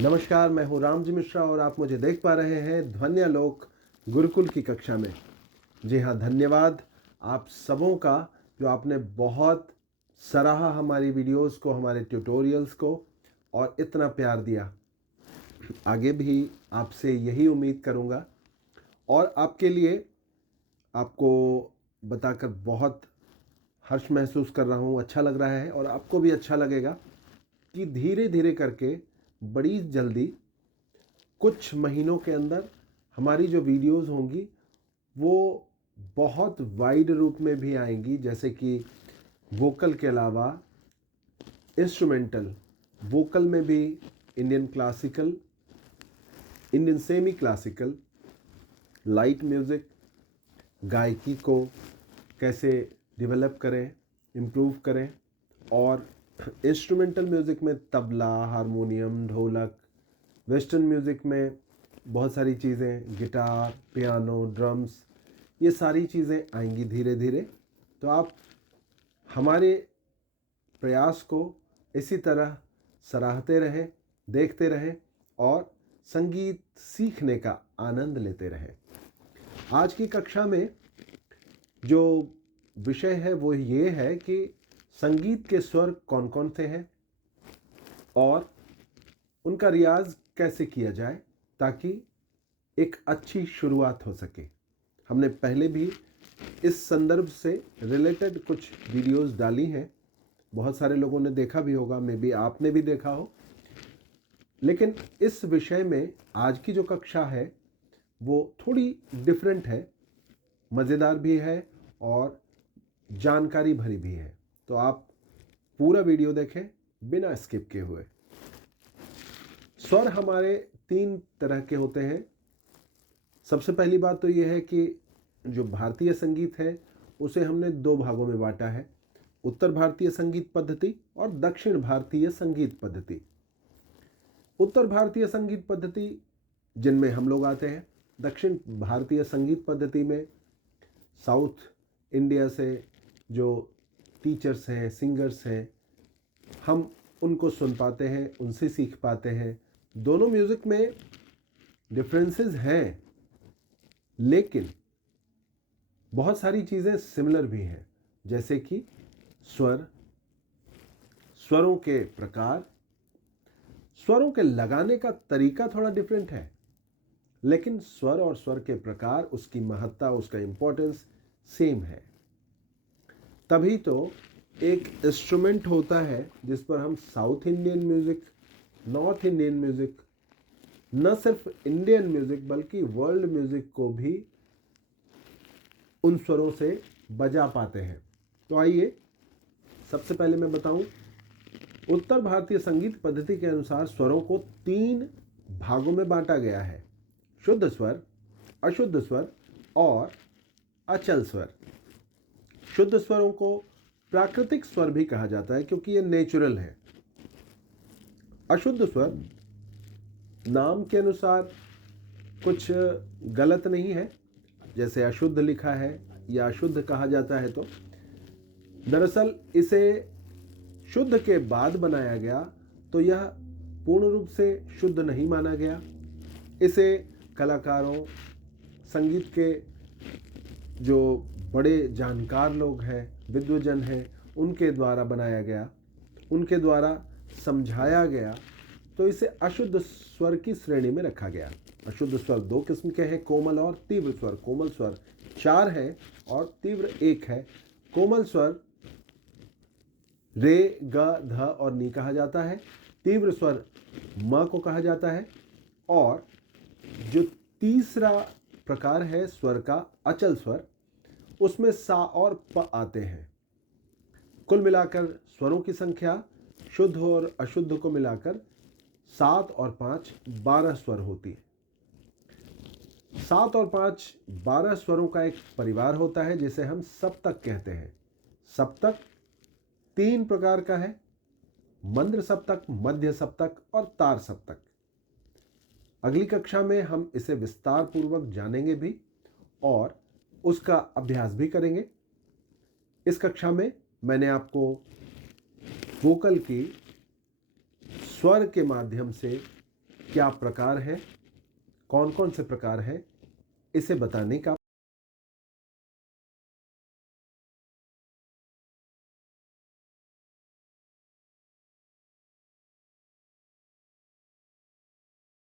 नमस्कार, मैं हूँ रामजी मिश्रा और आप मुझे देख पा रहे हैं ध्वन्यालोक गुरुकुल की कक्षा में। जी हाँ, धन्यवाद आप सबों का जो आपने बहुत सराहा हमारी वीडियोस को, हमारे ट्यूटोरियल्स को और इतना प्यार दिया। आगे भी आपसे यही उम्मीद करूँगा और आपके लिए आपको बताकर बहुत हर्ष महसूस कर रहा हूँ, अच्छा लग रहा है और आपको भी अच्छा लगेगा कि धीरे-धीरे करके बड़ी जल्दी कुछ महीनों के अंदर हमारी जो वीडियोस होंगी वो बहुत वाइड रूप में भी आएंगी, जैसे कि वोकल के अलावा इंस्ट्रूमेंटल, वोकल में भी Indian classical, Indian semi classical, light music, गायकी को कैसे डेवलप करें, इम्प्रूव करें और इंस्ट्रूमेंटल म्यूज़िक में तबला, हारमोनियम, ढोलक, वेस्टर्न म्यूज़िक में बहुत सारी चीज़ें, गिटार, पियानो, ड्रम्स, ये सारी चीज़ें आएंगी धीरे धीरे। तो आप हमारे प्रयास को इसी तरह सराहते रहें, देखते रहें और संगीत सीखने का आनंद लेते रहें। आज की कक्षा में जो विषय है वो ये है कि संगीत के स्वर कौन कौन से हैं और उनका रियाज कैसे किया जाए ताकि एक अच्छी शुरुआत हो सके। हमने पहले भी इस संदर्भ से रिलेटेड कुछ वीडियोस डाली हैं, बहुत सारे लोगों ने देखा भी होगा, मे बी आपने भी देखा हो। लेकिन इस विषय में आज की जो कक्षा है वो थोड़ी डिफरेंट है, मज़ेदार भी है और जानकारी भरी भी है। तो आप पूरा वीडियो देखें बिना स्किप किए हुए। स्वर हमारे 3 तरह के होते हैं। सबसे पहली बात तो यह है कि जो भारतीय संगीत है उसे हमने 2 भागों में बांटा है, उत्तर भारतीय संगीत पद्धति और दक्षिण भारतीय संगीत पद्धति। उत्तर भारतीय संगीत पद्धति जिनमें हम लोग आते हैं, दक्षिण भारतीय संगीत पद्धति में साउथ इंडिया से जो टीचर्स हैं, सिंगर्स हैं, हम उनको सुन पाते हैं, उनसे सीख पाते हैं। दोनों म्यूज़िक में डिफरेंसेस हैं, लेकिन बहुत सारी चीज़ें सिमिलर भी हैं, जैसे कि स्वर, स्वरों के प्रकार, स्वरों के लगाने का तरीका थोड़ा डिफरेंट है, लेकिन स्वर और स्वर के प्रकार, उसकी महत्ता, उसका इम्पोर्टेंस सेम है। तभी तो एक इंस्ट्रूमेंट होता है जिस पर हम south Indian music, north Indian music, न सिर्फ इंडियन म्यूज़िक बल्कि वर्ल्ड म्यूज़िक को भी उन स्वरों से बजा पाते हैं। तो आइए सबसे पहले मैं बताऊं, उत्तर भारतीय संगीत पद्धति के अनुसार स्वरों को 3 भागों में बांटा गया है: शुद्ध स्वर, अशुद्ध स्वर और अचल स्वर। शुद्ध स्वरों को प्राकृतिक स्वर भी कहा जाता है क्योंकि ये नेचुरल है। अशुद्ध स्वर नाम के अनुसार कुछ गलत नहीं है, जैसे अशुद्ध लिखा है या अशुद्ध कहा जाता है, तो दरअसल इसे शुद्ध के बाद बनाया गया तो यह पूर्ण रूप से शुद्ध नहीं माना गया। इसे कलाकारों, संगीत के जो बड़े जानकार लोग हैं, विद्वजन हैं, उनके द्वारा बनाया गया, उनके द्वारा समझाया गया, तो इसे अशुद्ध स्वर की श्रेणी में रखा गया। अशुद्ध स्वर 2 किस्म के हैं, कोमल और तीव्र स्वर। कोमल स्वर 4 है और तीव्र 1 है। कोमल स्वर रे, ग, ध और नी कहा जाता है। तीव्र स्वर म को कहा जाता है। और जो तीसरा प्रकार है स्वर का, अचल स्वर, उसमें सा और प आते हैं। कुल मिलाकर स्वरों की संख्या शुद्ध और अशुद्ध को मिलाकर 7 और 5 12 स्वर होती है। 7 और 5 12 स्वरों का एक परिवार होता है जिसे हम सप्तक कहते हैं। सप्तक 3 प्रकार का है: मंद्र सप्तक, मध्य सप्तक और तार सप्तक। अगली कक्षा में हम इसे विस्तार पूर्वक जानेंगे भी और उसका अभ्यास भी करेंगे। इस कक्षा में मैंने आपको वोकल की स्वर के माध्यम से क्या प्रकार हैं, कौन कौन से प्रकार हैं, इसे बताने का